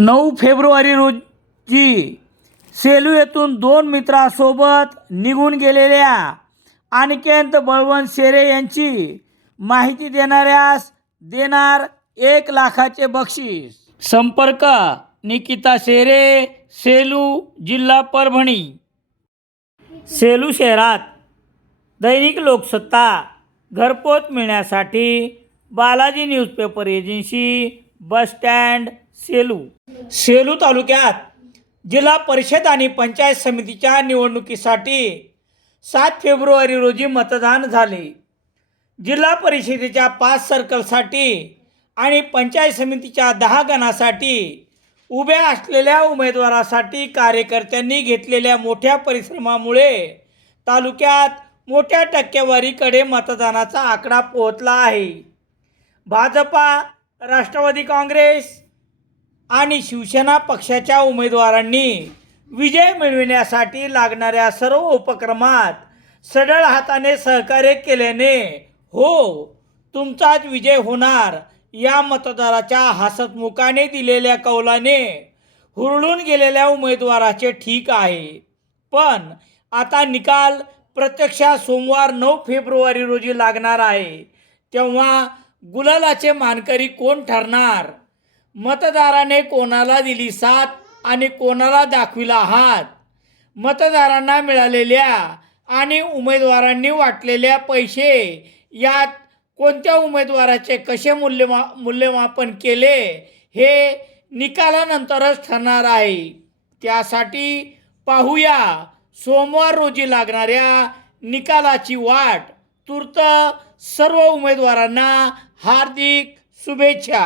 9 February रोजी सेलू येथून 2 मित्रांसोबत निघून गेलेल्या अनिकेत बळवंत शेरे यांची माहिती देणाऱ्यास देणार 1 लाखाचे बक्षीस। संपर्क निकिता शेरे, सेलू, जिल्हा परभणी। सेलू शहरात दैनिक लोकसत्ता घरपोच मिळण्यासाठी Balaji newspaper agency, bus stand, Selu. Selu तालुक्यात जिल्हा परिषद आणि पंचायत समितीच्या निवडणुकीसाठी 7 फेब्रुवारी रोजी मतदान झाले। जिल्हा परिषदेच्या 5 सर्कलसाठी आणि पंचायत समितीच्या 10 गणासाठी उभ्या असलेल्या उमेदवारासाठी कार्यकर्त्यांनी घेतलेल्या मोठ्या परिश्रमामुळे तालुक्यात मोठ्या टक्केवारीकडे मतदानाचा आकडा पोहोचला आहे। भाजपा, राष्ट्रवादी काँग्रेस आणि शिवसेना पक्षाच्या उमेदवारांनी विजय मिळविण्यासाठी लागणाऱ्या सर्व उपक्रमात सढळ हाताने सहकार्य केल्याने तुमचाच विजय होणार या मतदाराच्या हसतमुखाने दिलेल्या कौलाने हुरळून गेलेल्या उमेदवाराचे ठीक आहे। पण आता निकाल प्रत्यक्षात सोमवार 9 फेब्रुवारी रोजी लागणार आहे, तेव्हा गुलालाचे मानकरी कोण ठरणार? मतदाराने कोणाला दिली साथ आणि कोणाला दाखविला हात? मतदारांना मिळालेल्या आणि उमेदवारांनी वाटलेल्या पैसे यात कोणत्या उमेदवाराचे कसे मूल्यमापन केले हे निकालानंतरच ठरणार आहे। त्यासाठी पाहूया सोमवार रोजी लागणाऱ्या निकालाची वाट। तूर्त सर्व उमेदवारांना हार्दिक शुभेच्छा।